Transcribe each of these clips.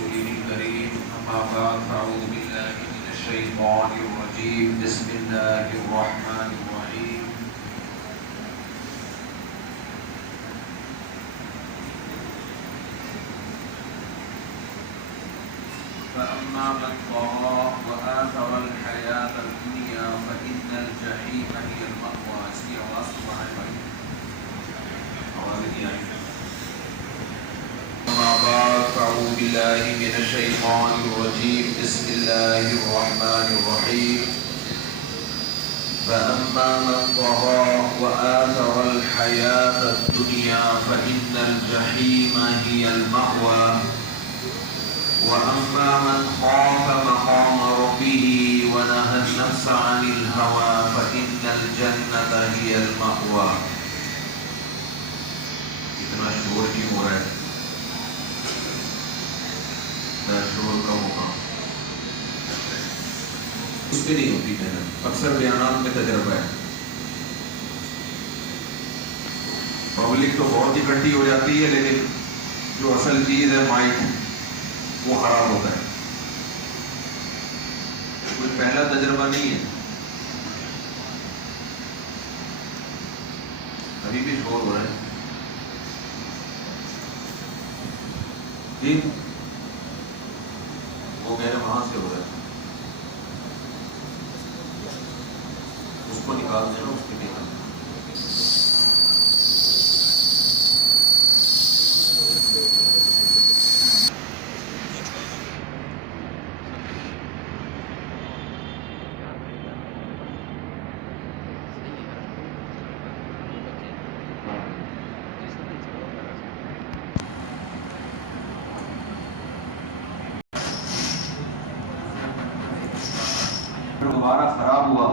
رسوله الكريم أما بعد فأعوذ بالله من الشيطان الرجيم بسم الله الرحمن الرحيم فأما من طغى وآثر الحياة الدنيا فإن الجحيم هي المأوى. اس کی آواز سبحان بھائی آواز نہیں آئی. أما بعد فأعوذ بالله من الشيطان الرجيم بسم الله الرحمن الرحيم فأما من طغى وآثر الحياة الدنيا فإن الجحيم هي المأوى وأما من خاف مقام ربه ونهى النفس عن الهوى فإن الجنة هي المأوى. اتنا شور کیوں ہو رہا ہے؟ شور کا ہوگا اس پہ نہیں ہوتی محنت. اکثر بیانات میں تجربہ ہے. پبلک تو بہت اکٹھی ہو جاتی ہے لیکن جو اصل چیز ہے مائک وہ خراب ہوتا ہے. کوئی پہلا تجربہ نہیں ہے. ابھی بھی شور ہو رہا ہے جی. وہ میرے وہاں سے ہو رہا ہے. اس کو نکال دینا. اس کے نکال دوبارہ خراب ہوا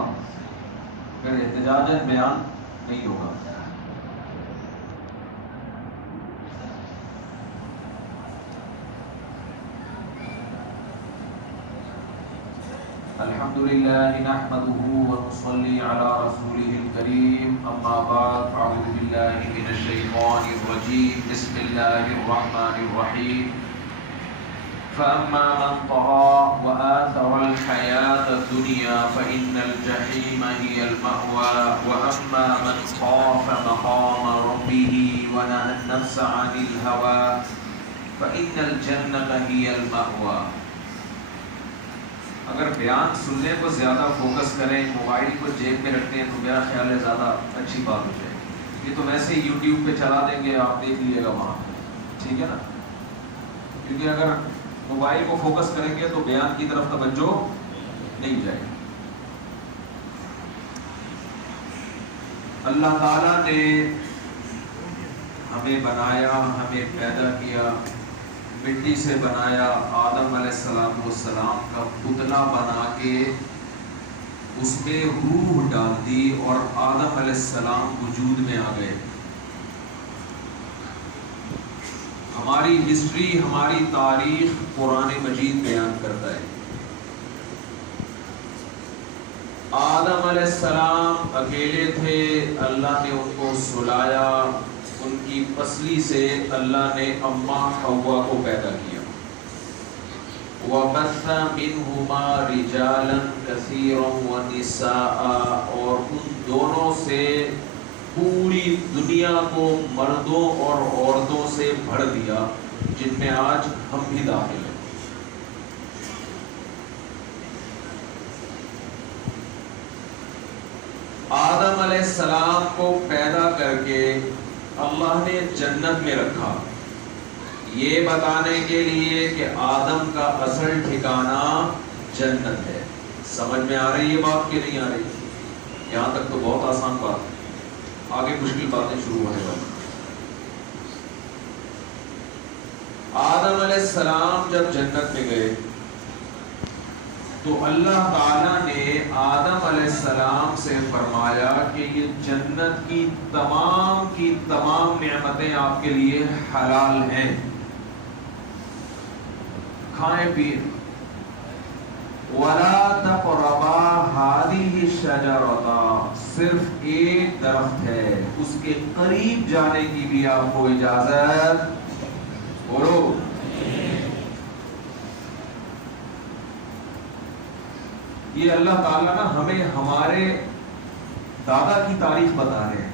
پھر احتجاجاً بیان نہیں ہوگا. الحمدللہ نحمده ونصلي على رسوله الكريم اما بعد فاعوذ بالله من الشيطان الرجيم بسم الله الرحمن الرحيم فأما من طغى وآثر الحياة الدنيا فإن الجحيم هي المأوى وأما من خاف مقام ربه ونهى النفس عن الهوى فإن الجنة هي المأوى. اگر بیان سننے کو زیادہ فوکس کریں, موبائل کو جیب میں رکھتے ہیں تو میرا خیال ہے زیادہ اچھی بات ہو جائے. یہ تو ویسے ہی یوٹیوب پہ چلا دیں گے, آپ دیکھ لیجیے گا وہاں, ٹھیک ہے نا. کیونکہ اگر موبائل کو فوکس کریں گے تو بیان کی طرف توجہ نہیں جائے. اللہ تعالیٰ نے ہمیں بنایا, ہمیں پیدا کیا, مٹی سے بنایا, آدم علیہ السلام کا پتلا بنا کے اس میں روح ڈال دی اور آدم علیہ السلام وجود میں آ گئے. ہماری ہسٹری, ہماری تاریخ قرآن مجید بیان کرتا ہے. آدم علیہ السلام اکیلے تھے, اللہ نے ان کو سلایا, ان کی پسلی سے اللہ نے اماں حوا کو پیدا کیا. وَبَثَّ مِنْهُمَا رِجَالًا كَثِيرًا وَنِسَاءً, اور ان دونوں سے پوری دنیا کو مردوں اور عورتوں سے بھر دیا, جن میں آج ہم بھی داخل ہیں. آدم علیہ السلام کو پیدا کر کے اللہ نے جنت میں رکھا, یہ بتانے کے لیے کہ آدم کا اصل ٹھکانہ جنت ہے. سمجھ میں آ رہی ہے بات کہ نہیں آ رہی؟ یہاں تک تو بہت آسان بات ہے, آگے مشکل باتیں شروع ہونے والی. آدم علیہ السلام جب جنت میں گئے تو اللہ تعالیٰ نے آدم علیہ السلام سے فرمایا کہ یہ جنت کی تمام نعمتیں آپ کے لیے حلال ہیں, کھائیں پیئیں. وَلَا تَقْرَبَا هَٰذِهِ الشَّجَرَةَ, صرف ایک درخت ہے, اس کے قریب جانے کی بھی آپ کو اجازت. بولو یہ اللہ تعالیٰ نا ہمیں ہمارے دادا کی تاریخ بتا رہے ہیں.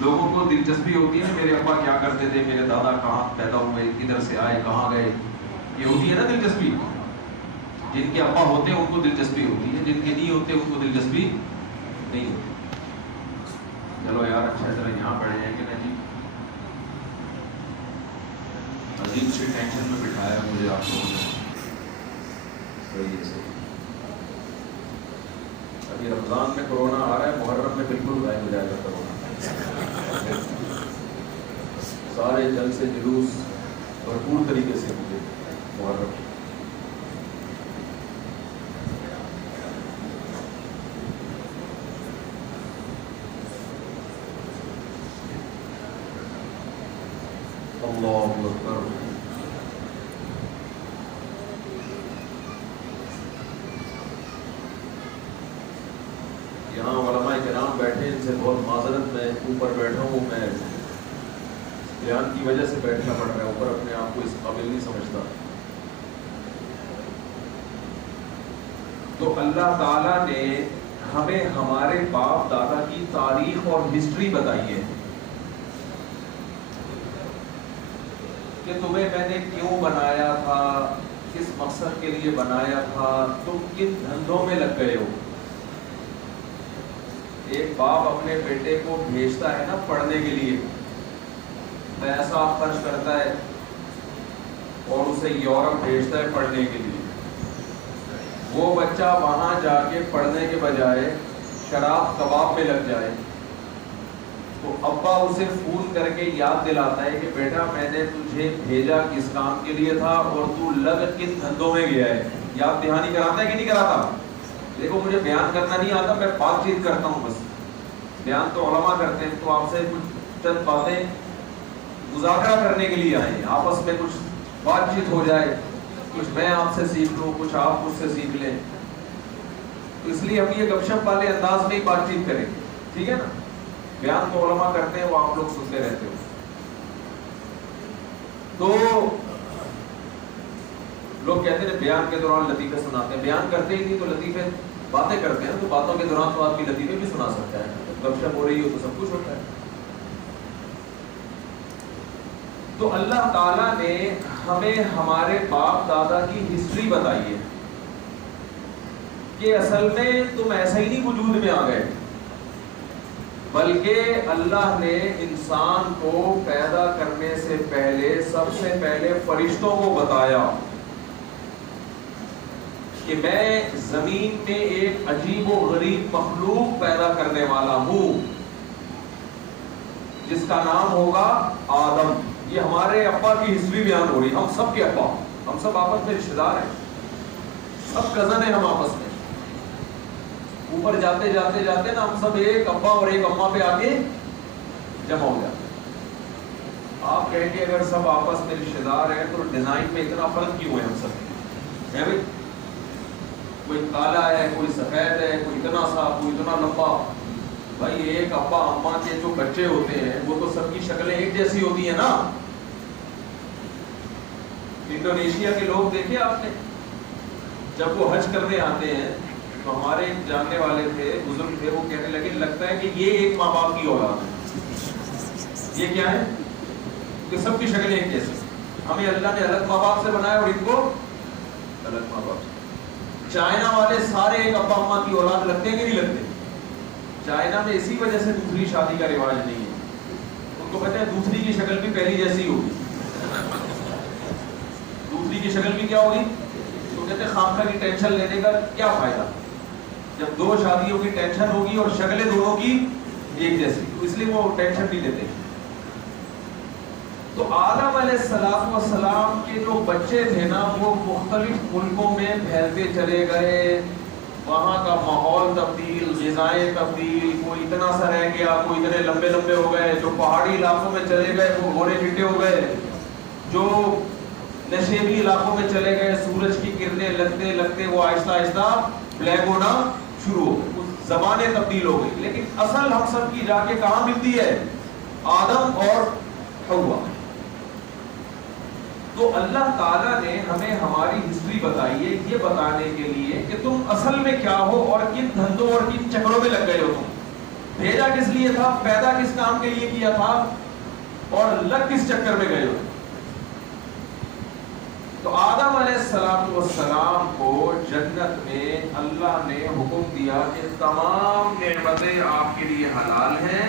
لوگوں کو دلچسپی ہوتی ہے میرے ابا کیا کرتے تھے, میرے دادا کہاں پیدا ہوئے, کدھر سے آئے, کہاں گئے, یہ ہوتی ہے نا دلچسپی. جن کے ابا ہوتے ہیں ان کو دلچسپی ہوتی ہے, جن کے نہیں ہوتے ان کو دلچسپی نہیں ہوتی. چلو یار اچھا طرح یہاں پڑے ہیں کہ نہیں, عجیب سے ٹینشن میں بٹھایا مجھے آپ لوگوں نے. صحیح ہے صحیح. ابھی رمضان میں کرونا آ رہا ہے, محرم میں بالکل غائب ہو جائے گا کرونا. سارے جلسے جلوس بھرپور طریقے سے مجھے محرم. اللہ اکبر. یہاں علماء کرام بیٹھے, ان سے بہت معذرت, میں اوپر بیٹھا ہوں, میں بیان کی وجہ سے بیٹھنا پڑ رہا ہے اوپر, اپنے آپ کو اس قابل نہیں سمجھتا. تو اللہ تعالیٰ نے ہمیں ہمارے باپ دادا کی تاریخ اور ہسٹری بتائی ہے کہ تمہیں میں نے کیوں بنایا تھا, کس مقصد کے لیے بنایا تھا, تم کن دھندوں میں لگ گئے ہو. ایک باپ اپنے بیٹے کو بھیجتا ہے نا پڑھنے کے لیے, پیسہ خرچ کرتا ہے اور اسے یورپ بھیجتا ہے پڑھنے کے لیے. وہ بچہ وہاں جا کے پڑھنے کے بجائے شراب کباب میں لگ جائے تو ابا اسے فون کر کے یاد دلاتا ہے کہ بیٹا میں نے تجھے بھیجا کس کام کے لیے تھا اور تو لگ کن دھندوں میں گیا ہے. یاد دہانی کراتا ہے کہ نہیں کراتا؟ دیکھو مجھے بیان کرنا نہیں آتا, میں بات چیت کرتا ہوں بس. بیان تو علماء کرتے ہیں, تو آپ سے کچھ چند باتیں مذاکرہ کرنے کے لیے آئے ہیں, آپس میں کچھ بات چیت ہو جائے, کچھ میں آپ سے سیکھ لوں, کچھ آپ مجھ سے سیکھ لیں. تو اس لیے ہم یہ گپ شپ والے انداز میں ہی بات چیت کریں گے, ٹھیک ہے نا. بیان تو علماء کرتے ہیں, وہ آپ لوگ سنتے رہتے ہو. تو لوگ کہتے ہیں بیان کے دوران لطیفے سناتے ہیں, بیان کرتے ہی نہیں تو لطیفے باتیں کرتے ہیں, تو باتوں کے دوران تو آدمی لطیفے بھی سنا سکتا ہے. گپ شپ ہو رہی ہو تو سب کچھ ہوتا ہے. تو اللہ تعالیٰ نے ہمیں ہمارے باپ دادا کی ہسٹری بتائی ہے کہ اصل میں تم ایسا ہی نہیں وجود میں آ گئے, بلکہ اللہ نے انسان کو پیدا کرنے سے پہلے سب سے پہلے فرشتوں کو بتایا کہ میں زمین میں ایک عجیب و غریب مخلوق پیدا کرنے والا ہوں جس کا نام ہوگا آدم. یہ ہمارے ابا کی ہسٹری بیان ہو رہی ہے. ہم سب کے ابا, ہم سب آپس میں رشتے دار ہیں, سب کزن ہیں ہم آپس میں. اوپر جاتے جاتے جاتے نا ہم سب ایک ابا اور ایک اماں پہ آ کے جمع ہو جاتے ہیں. آپ کہیں گے اگر سب آپس میں رشتے دار ہیں تو ڈیزائن میں اتنا فرق کیوں ہے ہم سب ہے بھائی؟ کوئی کالا ہے, کوئی سفید ہے, کوئی اتنا سا, کوئی اتنا لمبا. بھائی ایک ابا اماں کے جو بچے ہوتے ہیں وہ تو سب کی شکلیں ایک جیسی ہوتی ہیں نا. انڈونیشیا کے لوگ دیکھے آپ نے, جب وہ حج کرنے آتے ہیں تو ہمارے جاننے والے تھے, بزرگ تھے, وہ کہنے لگے لگتا ہے کہ یہ ایک ماں باپ کی اولاد ہے. یہ کیا ہے کہ سب کی شکلیں ایک جیسی. ہمیں اللہ نے الگ ماں باپ سے بنایا اور ان کو الگ ماں باپ سے. چائنا والے سارے ایک ابا اماں کی اولاد لگتے ہیں کہ نہیں لگتے؟ چائنا میں اسی وجہ سے دوسری شادی کا رواج نہیں ہے. ان کو کہتے ہیں دوسری کی شکل بھی پہلی جیسی ہوگی. دوسری کی شکل بھی کیا ہوگی؟ تو کہتے ہیں خامخواہ کی ٹینشن لینے کا کیا فائدہ جب دو شادیوں کی ٹینشن ہوگی اور شکلیں دونوں کی ایک جیسی. تو اس لیے وہ ٹینشن نہیں لیتے. تو آدم علیہ السلام کے جو بچے تھے نا وہ مختلف ملکوں میں پھیلتے چلے گئے. وہاں کا ماحول تبدیل, غذائیں تبدیل, کوئی اتنا سا رہ گیا, کوئی اتنے لمبے لمبے ہو گئے, جو پہاڑی علاقوں میں چلے گئے وہ گھوڑے چٹے ہو گئے, جو نشیبی علاقوں میں چلے گئے سورج کی کرنیں لگتے لگتے وہ آہستہ آہستہ بلیک ہونا شروع ہو گئے. زبانیں تبدیل ہو گئی. لیکن اصل ہم سب کی جا کے کہاں ملتی ہے؟ آدم اور حوا. تو اللہ تعالیٰ نے ہمیں ہماری ہسٹری بتائی ہے یہ بتانے کے لیے کہ تم اصل میں کیا ہو اور کن دھندوں اور کن چکروں میں لگ گئے ہو. تم بھیجا کس لیے تھا, پیدا کس کام کے لیے کیا تھا, اور لگ کس چکر میں گئے ہو. تو آدم علیہ السلام کو جنت میں اللہ نے حکم دیا کہ تمام نعمتیں آپ کے لیے حلال ہیں,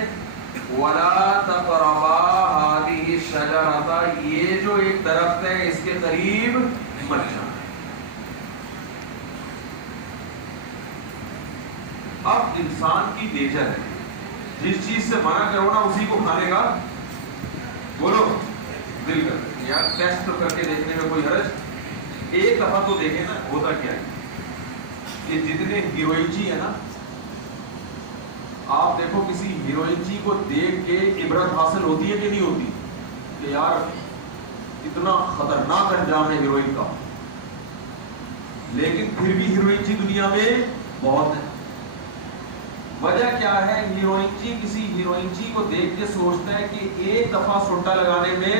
وَلَا تَقْرَبَا هَٰذِهِ الشَّجَرَةَ, یہ جو ایک درخت ہے اس کے قریب مت جانا. اب انسان کی نیچر ہے جس چیز سے منع کرو نا اسی کو کھانے کا بولو دل کرتے. یار ٹیسٹ کر کے دیکھنے میں کوئی حرج, ایک دفعہ تو دیکھیں نا ہوتا کیا ہے. یہ جتنے ہیروئن جی ہے نا, آپ دیکھو کسی ہیروئن جی کو دیکھ کے عبرت حاصل ہوتی ہے کہ نہیں ہوتی, کہ یار اتنا خطرناک انجام ہے ہیروئن کا, لیکن پھر بھی ہیروئن جی دنیا میں بہت ہے. وجہ کیا ہے, ہیروئن جی کسی ہیروئن جی کو دیکھ کے سوچتا ہے کہ ایک دفعہ سوٹا لگانے میں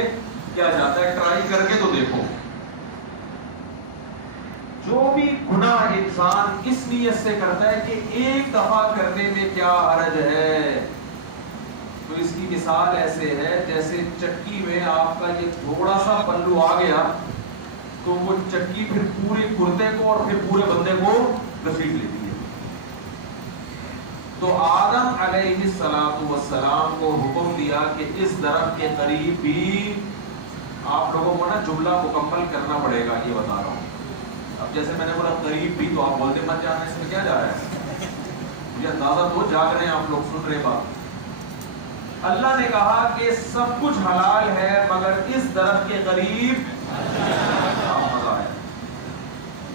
کیا جاتا ہے, ٹرائی کر کے تو دیکھو. جو بھی گناہ انسان اس نیت سے کرتا ہے کہ ایک دفعہ کرنے میں کیا حرج ہے, تو اس کی مثال ایسے ہے جیسے چکی میں آپ کا یہ تھوڑا سا پلو آ گیا تو وہ چکی پھر پورے کرتے کو اور پھر پورے بندے کو گھسیٹ لیتی ہے. تو آدم علیہ السلام کو حکم دیا کہ اس درخت کے قریب بھی, آپ لوگوں کو نا جملہ مکمل کرنا پڑے گا, یہ بتا رہا ہوں. اب جیسے میں نے بولا قریب بھی, تو آپ بولتے مت جانا, اس میں کیا جا رہا ہے, مجھے اندازہ تو جاگ رہے ہیں آپ لوگ, سن رہے بات. اللہ نے کہا کہ سب کچھ حلال ہے مگر اس درخت کے قریب مزہ آیا,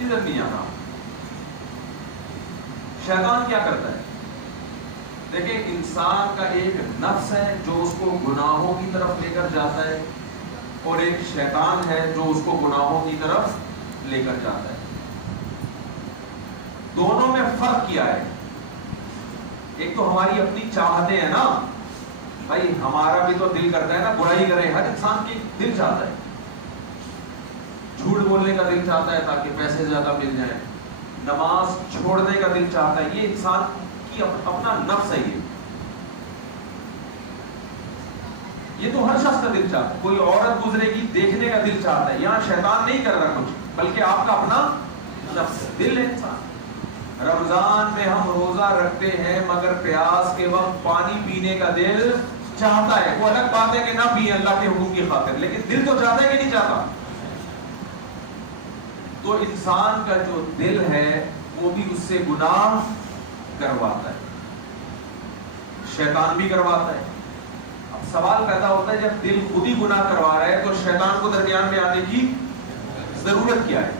ادھر نہیں آنا. شیطان کیا کرتا ہے, دیکھیں انسان کا ایک نفس ہے جو اس کو گناہوں کی طرف لے کر جاتا ہے, اور ایک شیطان ہے جو اس کو گناہوں کی طرف لے کر جاتا ہے. دونوں میں فرق کیا ہے, ایک تو ہماری اپنی چاہتے ہیں نا, بھائی ہمارا بھی تو دل کرتا ہے نا برائی کرے, ہر انسان کی دل چاہتا ہے, جھوٹ بولنے کا دل چاہتا ہے تاکہ پیسے زیادہ مل جائیں, نماز چھوڑنے کا دل چاہتا ہے, یہ انسان کی اپنا نفس ہے. یہ تو ہر شخص کا دل چاہتا ہے. کوئی عورت گزرے گی دیکھنے کا دل چاہتا ہے, یہاں شیطان نہیں کر رہا کچھ, بلکہ آپ کا اپنا نفس ہے, دل ہے انسان. رمضان میں ہم روزہ رکھتے ہیں مگر پیاس کے وقت پانی پینے کا دل چاہتا ہے. وہ الگ بات ہے کہ نہ پیے اللہ کے حکم کی خاطر, لیکن دل تو چاہتا ہے کہ نہیں چاہتا. تو انسان کا جو دل ہے وہ بھی اس سے گناہ کرواتا ہے, شیطان بھی کرواتا ہے. اب سوال پیدا ہوتا ہے جب دل خود ہی گناہ کروا رہا ہے تو شیطان کو درمیان میں آنے کی ضرورت کیا ہے,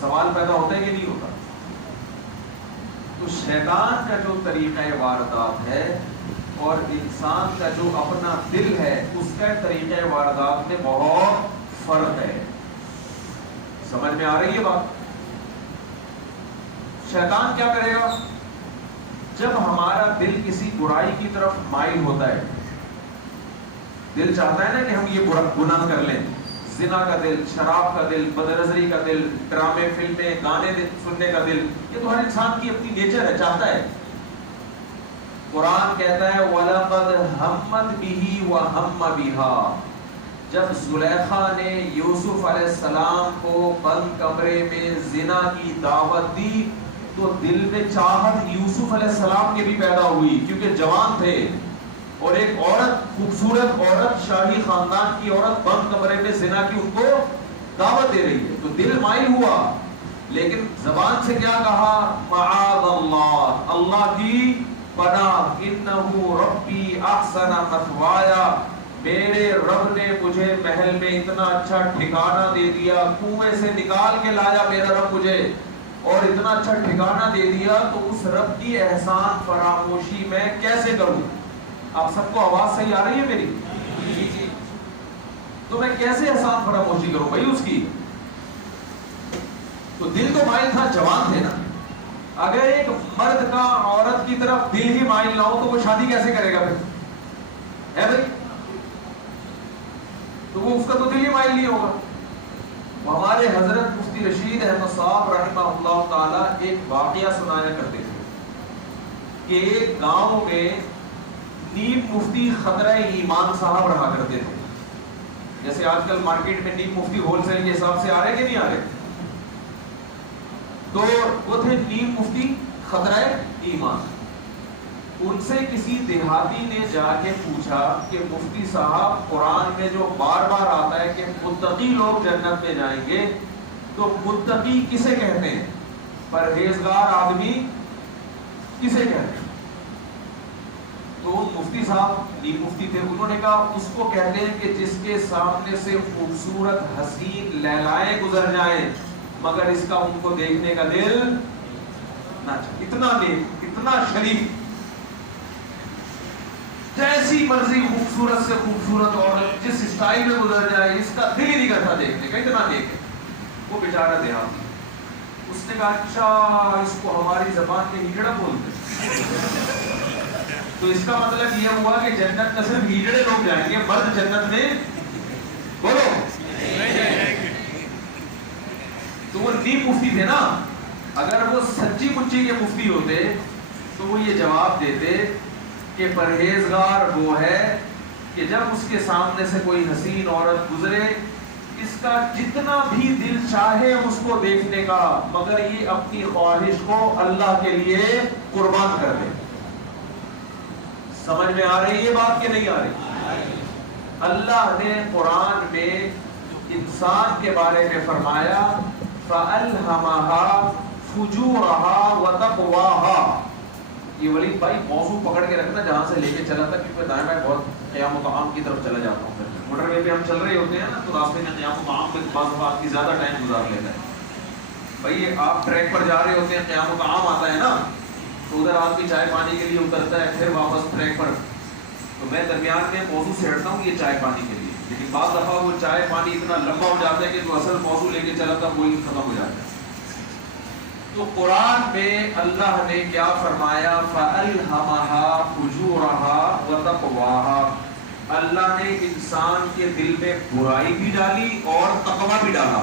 سوال پیدا ہوتا ہے کہ نہیں ہوتا. تو شیطان کا جو طریقہ واردات ہے اور انسان کا جو اپنا دل ہے اس کا طریقہ واردات میں بہت فرق ہے. سمجھ میں آ رہی ہے بات. شیطان کیا کرے گا, جب ہمارا دل کسی برائی کی طرف مائل ہوتا ہے, دل چاہتا ہے نا کہ ہم یہ گناہ کر لیں, زنا کا دل, شراب کا دل, بدنظری کا دل, ڈرامے فلمیں گانے سننے کا دل, یہ تو ہر انسان کی اپنی نیچر ہے, چاہتا ہے. قرآن کہتا ہے وَلَقَدْ هَمَّتْ بِهِ وَهَمَّ بِهَا, جب زلیخا نے یوسف علیہ السلام کو بند کمرے میں زنا کی دعوت دی تو دل میں چاہت یوسف علیہ السلام کے بھی پیدا ہوئی, کیونکہ جوان تھے, اور ایک عورت, خوبصورت عورت, شاہی خاندان کی عورت بند کمرے میں زنا کی ان کو دعوت دے رہی ہے, تو دل مائل ہوا. لیکن زبان سے کیا کہا, معاذ اللہ, اللہ کی پناہ, انہو ربی احسن مثوایا, میرے رب نے مجھے محل میں اتنا اچھا ٹھکانہ دے دیا, کنویں سے نکال کے لایا میرا رب مجھے, اور اتنا اچھا ٹھکانہ دے دیا, تو اس رب کی احسان فراموشی میں کیسے کروں. آپ سب کو آواز صحیح آ رہی ہے میری؟ جی جی. تو میں کیسے احسان فراموشی کروں بھائی اس کی. تو دل تو مائل تھا, جوان تھے نا. اگر ایک مرد کا عورت کی طرف دل ہی مائل نہ ہو تو وہ شادی کیسے کرے گا پھر, ہے بھائی؟ تو وہ اس کا تو دل ہی مائل نہیں ہوگا. احمد صاحب رحمہ اللہ تعالی ایک واقعہ سنایا کرتے تھے کہ ایک گاؤں میں نیم مفتی خطرہ ایمان صاحب رہا کرتے تھے. جیسے آج کل مارکیٹ میں نیم مفتی ہول سیل کے حساب سے آ رہے کہ نہیں آ رہے, تو وہ تھے نیم مفتی خطرہ ایمان. ان سے کسی دیہاتی نے جا کے پوچھا کہ مفتی صاحب, قرآن میں جو بار بار آتا ہے کہ متقی لوگ جنت میں جائیں گے, تو متقی کسے کہتے ہیں, پرہیزگار آدمی کسے کہتے ہیں؟ تو مفتی صاحب نیم مفتی تھے, انہوں نے کہا اس کو کہتے ہیں کہ جس کے سامنے سے خوبصورت حسین لیلائیں گزر جائیں مگر اس کا ان کو دیکھنے کا دل نہ چاہے. اتنا نیک, اتنا شریف, جیسی مرضی خوبصورت سے خوبصورت عورت جس اسٹائل میں گزر جائے اس کا دل ہی نہیں کرتا دیکھنے کا, اتنا نیک ہے. وہ بیچارہ دیہاتی, اس نے کہا اچھا اس کو ہماری زبان میں ہجڑا بولتے ہیں, تو اس کا مطلب یہ ہوا کہ جنت میں صرف ہجڑے لوگ جائیں گے, مرد جنت میں بولو. تو وہ نیم مفتی تھے نا, اگر وہ سچی مچی کے مفتی ہوتے تو وہ یہ جواب دیتے کہ پرہیزگار وہ ہے کہ جب اس کے سامنے سے کوئی حسین عورت گزرے اس کا جتنا بھی دل چاہے اس کو دیکھنے کا, مگر یہ اپنی خواہش کو اللہ کے لیے قربان کر دے. سمجھ میں آ رہی ہے بات کہ نہیں آ رہی؟ اللہ نے قرآن میں انسان کے بارے میں فرمایا فَأَلْهَمَهَا فُجُورَهَا وَتَقْوَاهَا. یہ ولید بھائی موضوع پکڑ کے رکھنا جہاں سے لے کے چلا تھا, کیونکہ دائیں بائیں بہت قیام و طعام کی طرف چلا جاتا ہوں. موٹر وے پہ ہم چل رہے ہوتے ہیں نا, تو راستے میں قیام و طعام پہ بعض بات کی زیادہ ٹائم گزار لیتا ہے. بھائی آپ ٹریک پر جا رہے ہوتے ہیں, قیام و طعام آتا ہے نا, تو ادھر آدمی چائے پانی کے لیے اترتا ہے, پھر واپس ٹریک پر. تو میں درمیان میں موضوع سے ہٹتا ہوں یہ چائے پانی کے لیے, لیکن بعض دفعہ وہ چائے پانی اتنا لمبا ہو جاتا ہے کہ جو اصل موضوع لے کے چلا تھا وہی ختم ہو جاتا ہے. تو قرآن میں اللہ نے کیا فرمایا, فَأَلْهَمَهَا فُجُورَهَا وَتَقْوَاهَا. اللہ نے انسان کے دل میں برائی بھی ڈالی اور تقویٰ بھی ڈالا.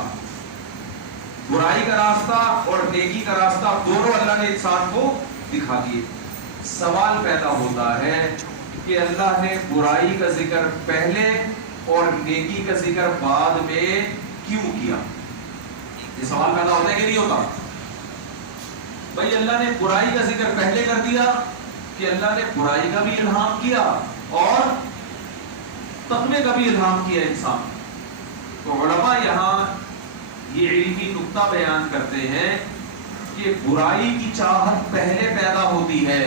برائی کا راستہ اور نیکی کا راستہ دونوں اللہ نے انسان کو دکھا دیے. سوال پیدا ہوتا ہے کہ اللہ نے برائی کا ذکر پہلے اور نیکی کا ذکر بعد میں کیوں کیا؟ یہ سوال پیدا ہوتا ہے کہ نہیں ہوتا؟ بھائی اللہ نے برائی کا ذکر پہلے کر دیا کہ اللہ نے برائی کا بھی الہام کیا اور تقوی کا بھی الہام کیا انسان. تو علماء یہاں یہ علمی نقطہ بیان کرتے ہیں کہ برائی کی چاہت پہلے پیدا ہوتی ہے,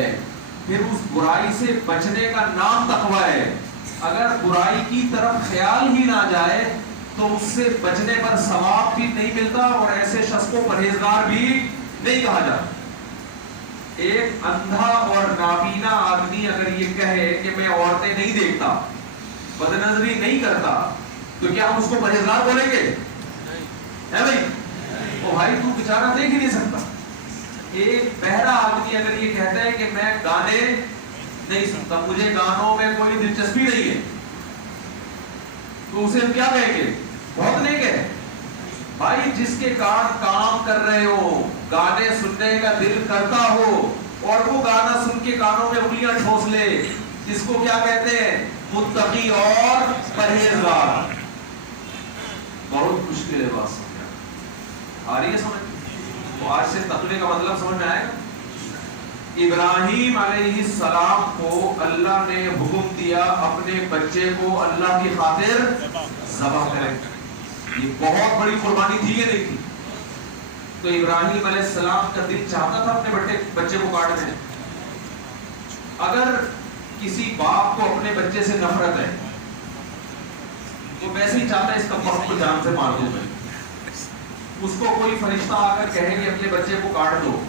پھر اس برائی سے بچنے کا نام تقوی ہے. اگر برائی کی طرف خیال ہی نہ جائے تو اس سے بچنے پر ثواب بھی نہیں ملتا اور ایسے شخص کو پرہیزگار بھی نہیں کہا جاتا. ایک اندھا اور نابینا آدمی اگر یہ کہے کہ میں عورتیں نہیں دیکھتا, بد نظری نہیں کرتا, تو کیا ہم اس کو پرہیزگار بولیں گے؟ ہے بھائی, او بھائی تو بیچارہ دیکھ ہی نہیں سکتا. ایک بہرا آدمی اگر یہ کہتا ہے کہ میں گانے نہیں سنتا, مجھے گانوں میں کوئی دلچسپی نہیں ہے, تو اسے ہم کیا کہیں گے؟ بہت نیک ہے. بھائی جس کے کان کام کر رہے ہو, گانے سننے کا دل کرتا ہو اور وہ گانا سن کے کانوں میں انگلیاں ٹھوس لے, اس کو کیا کہتے ہیں؟ متقی اور پرہیزگار. بہت مشکل ہے بات سمجھنا, آ رہی ہے سمجھ؟ تو آج سے تقوی کا مطلب سمجھ میں آئے گا. ابراہیم علیہ السلام کو اللہ نے حکم دیا اپنے بچے کو اللہ کی خاطر ذبح کریں. یہ بہت بڑی قربانی تھی کہ نہیں تھی؟ تو ابراہیم علیہ السلام کا دل چاہتا تھا اپنے بچے کو کاٹ دیں. اگر کسی باپ کو اپنے بچے سے نفرت ہے تو ویسے ہی چاہتا ہے اس کا وقت کو جان سے مار دوں میں. اس کو کوئی فرشتہ آ کر کہے کہ اپنے بچے کو کاٹ دو,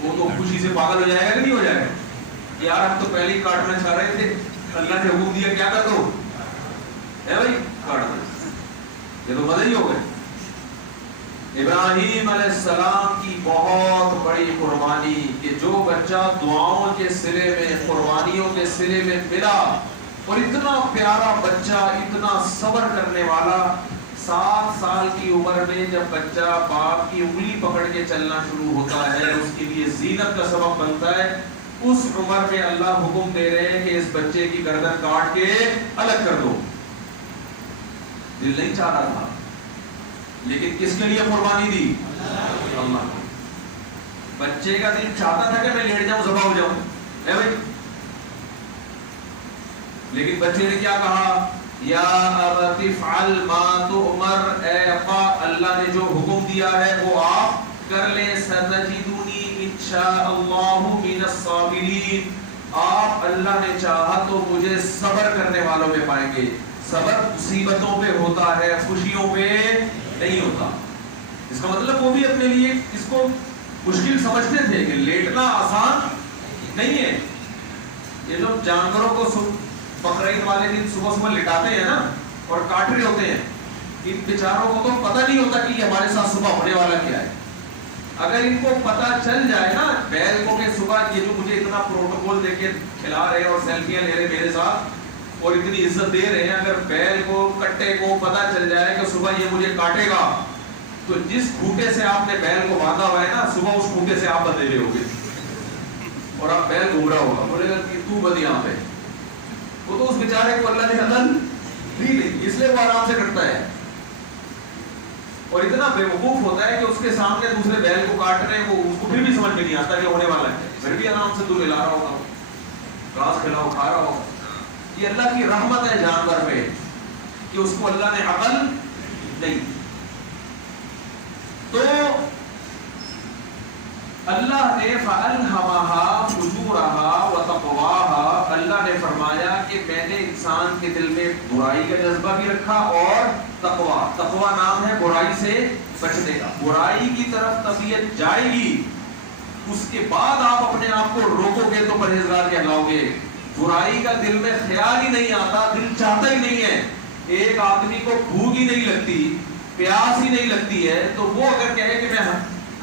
وہ تو خوشی سے پاگل ہو جائے گا کہ نہیں ہو جائے گا؟ یار ہم تو پہلے ہی کاٹنا چاہ رہے تھے, اللہ نے حکم دیا کیا کر دو, ہے بھائی کاٹ دو. یہ تو مزے ہی ہو گئے. ابراہیم علیہ السلام کی بہت بڑی قربانی کہ جو بچہ دعاؤں کے سلے میں, قربانیوں کے سلے میں ملا, اور اتنا پیارا بچہ, اتنا صبر کرنے والا, 7 سال کی عمر میں جب بچہ باپ کی انگلی پکڑ کے چلنا شروع ہوتا ہے، اس کے لیے زینت کا سبب بنتا ہے، اس عمر میں اللہ حکم دے رہے ہیں کہ اس بچے کی گردن کاٹ کے الگ کر دو۔ دل نہیں چاہ رہا تھا، لیکن کس کے لیے قربانی دی؟ اللہ کو۔ بچے کا دل چاہتا تھا کہ میں لیٹ جاؤں، ذبح ہو جاؤں، اے بھائی، لیکن بچے نے کیا کہا؟ یا ابت افعل ما تؤمر، اے ابا اللہ نے جو حکم دیا ہے وہ آپ کر لیں، ستجدونی انشاء اللہ من الصابرین، آپ اللہ نے چاہا تو مجھے صبر کرنے والوں میں پائیں گے۔ صبر مصیبتوں پہ ہوتا ہے، خوشیوں پہ نہیں ہوتا۔ اس کا مطلب وہ بھی اپنے لیے اس کو مشکل سمجھتے تھے کہ لیٹنا آسان نہیں ہے۔ یہ جو جانوروں کو بقرعید والے دن صبح صبح لٹاتے ہیں نا اور کاٹ رہے ہوتے ہیں، ان بیچاروں کو تو پتہ نہیں ہوتا کہ یہ ہمارے ساتھ صبح ہونے والا کیا ہے۔ اگر ان کو پتہ چل جائے نا بیل کو کہ صبح یہ جو مجھے اتنا پروٹوکول دے کے کھلا رہے ہیں اور سیلفیاں لے رہے میرے ساتھ اور اتنی عزت دے رہے ہیں، اگر بیل کو کٹے کو پتہ چل جائے کہ صبح یہ مجھے کاٹے گا، تو جس کھوٹے سے آپ نے بیل کو باندھا ہوا ہے نا، صبح اس کھوٹے سے آپ بدلے ہوئے اور آپ بیل گھوم رہا ہوگا، بولے گا کہ تو بدی یہاں پہ۔ وہ تو اس بیچارے کو اللہ نے عقل نہیں، اس لیے وہ آرام سے کرتا ہے اور اتنا بے وقوف ہوتا ہے کہ اس کے سامنے دوسرے بیل کو کاٹ رہے ہیں، وہ اس کو پھر بھی سمجھ میں نہیں آتا کہ ہونے والا ہے، پھر بھی آرام سے دودھ ملا رہا ہوگا، گھاس کھلاؤ کھا رہا ہوگا۔ یہ اللہ کی رحمت ہے جانور پہ کہ اس کو اللہ نے عقل نہیں۔ تو اللہ نے فَأَلْهَمَهَا فُجُورَهَا وَتَقْوَاهَا، اللہ نے فرمایا کہ میں نے انسان کے دل میں برائی کا جذبہ بھی رکھا اور تقویٰ، تقویٰ نام ہے برائی سے بچنے کا۔ برائی کی طرف طبیعت جائے گی، اس کے بعد آپ اپنے آپ کو روکو گے تو پرہیزگار کہلاؤ گے۔ برائی کا دل میں خیال ہی نہیں آتا، دل چاہتا ہی نہیں ہے۔ ایک آدمی کو بھوک ہی نہیں لگتی، پیاس ہی نہیں لگتی ہے، تو وہ اگر کہے کہ میں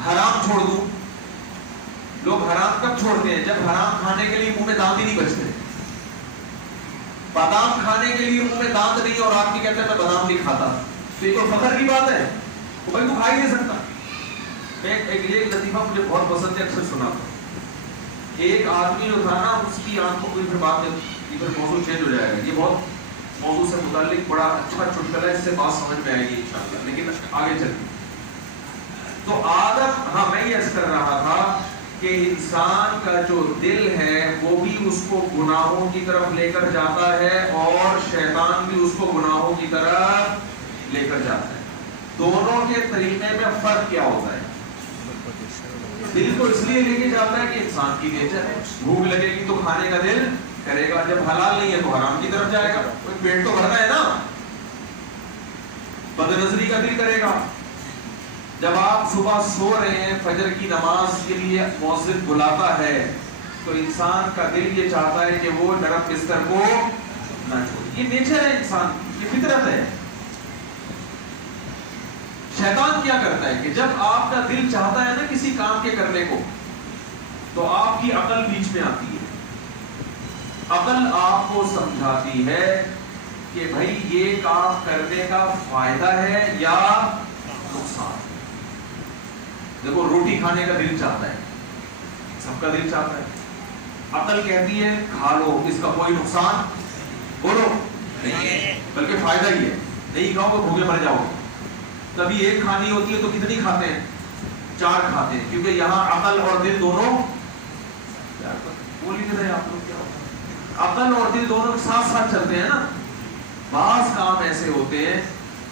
حرام چھوڑ دوں، لوگ حرام کب چھوڑتے ہیں؟ جب حرام کھانے کے لیے منہ میں دانت ہی نہیں بچتے۔ بادام کھانے کے لیے منہ میں دانت نہیں اور آپ کی کہتے ہیں میں بادام نہیں کھاتا، تو یہ تو فخر کی بات ہے، وہ بھائی تو کھا ہی نہیں سکتا۔ میں ایک لطیفہ مجھے بہت پسند ہے، اکثر سنا تھا۔ ایک آدمی جو تھا نا، اس کی آنکھوں کو پھر بات ہے، پھر موضوع چینج ہو جائے گا، یہ بہت موضوع سے متعلق بڑا اچھا چٹکلا ہے، اس سے بات سمجھ میں آئے گی انشاءاللہ، لیکن آگے چلتے۔ تو آدم، ہاں میں یہ عرض کر رہا تھا کہ انسان کا جو دل ہے وہ بھی اس کو گناہوں کی طرف لے کر جاتا ہے اور شیطان بھی اس کو گناہوں کی طرف لے کر جاتا ہے۔ دونوں کے طریقے میں فرق کیا ہوتا ہے؟ دل کو اس لیے لے کے جاتا ہے کہ انسان کی نیچر ہے، بھوک لگے گی تو کھانے کا دل کرے گا، جب حلال نہیں ہے تو حرام کی طرف جائے گا، پیٹ تو بھرنا ہے نا، بد نظری کا دل کرے گا۔ جب آپ صبح سو رہے ہیں، فجر کی نماز کے لیے مؤذن بلاتا ہے تو انسان کا دل یہ چاہتا ہے کہ وہ نرم بستر کو نہ چھوڑے، یہ نیچر ہے انسان، یہ فطرت ہے۔ شیطان کیا کرتا ہے کہ جب آپ کا دل چاہتا ہے نا کسی کام کے کرنے کو، تو آپ کی عقل بیچ میں آتی ہے، عقل آپ کو سمجھاتی ہے کہ بھائی یہ کام کرنے کا فائدہ ہے یا نقصان۔ دیکھو روٹی کھانے کا دل چاہتا ہے، سب کا دل چاہتا ہے، عقل کہتی ہے کھا لو، اس کا کوئی نقصان بولو نہیں ہے بلکہ فائدہ ہی ہے، نہیں کھاؤ تو بھوکے مر جاؤ گے۔ کبھی ایک کھانی ہوتی ہے تو کتنی کھاتے ہیں؟ 4 کھاتے ہیں، کیونکہ یہاں عقل اور دل دونوں بول ہی نہیں رہے آپ لوگ، کیا ہوتا ہے؟ عقل اور دل دونوں ساتھ ساتھ چلتے ہیں نا۔ بعض کام ایسے ہوتے ہیں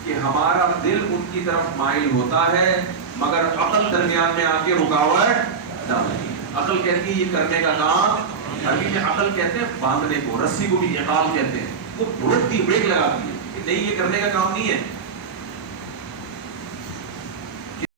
کہ ہمارا دل ان کی طرف مائل ہوتا ہے مگر عقل درمیان میں آ کے رکاوٹ ڈالتی ہے۔ عقل کہتی ہے یہ کرنے کا کام، عربی میں عقل کہتے ہیں باندھنے کو، رسی کو بھی عقال کہتے ہیں، وہ روکتی، بریک لگاتی ہے کہ نہیں یہ کرنے کا کام نہیں ہے،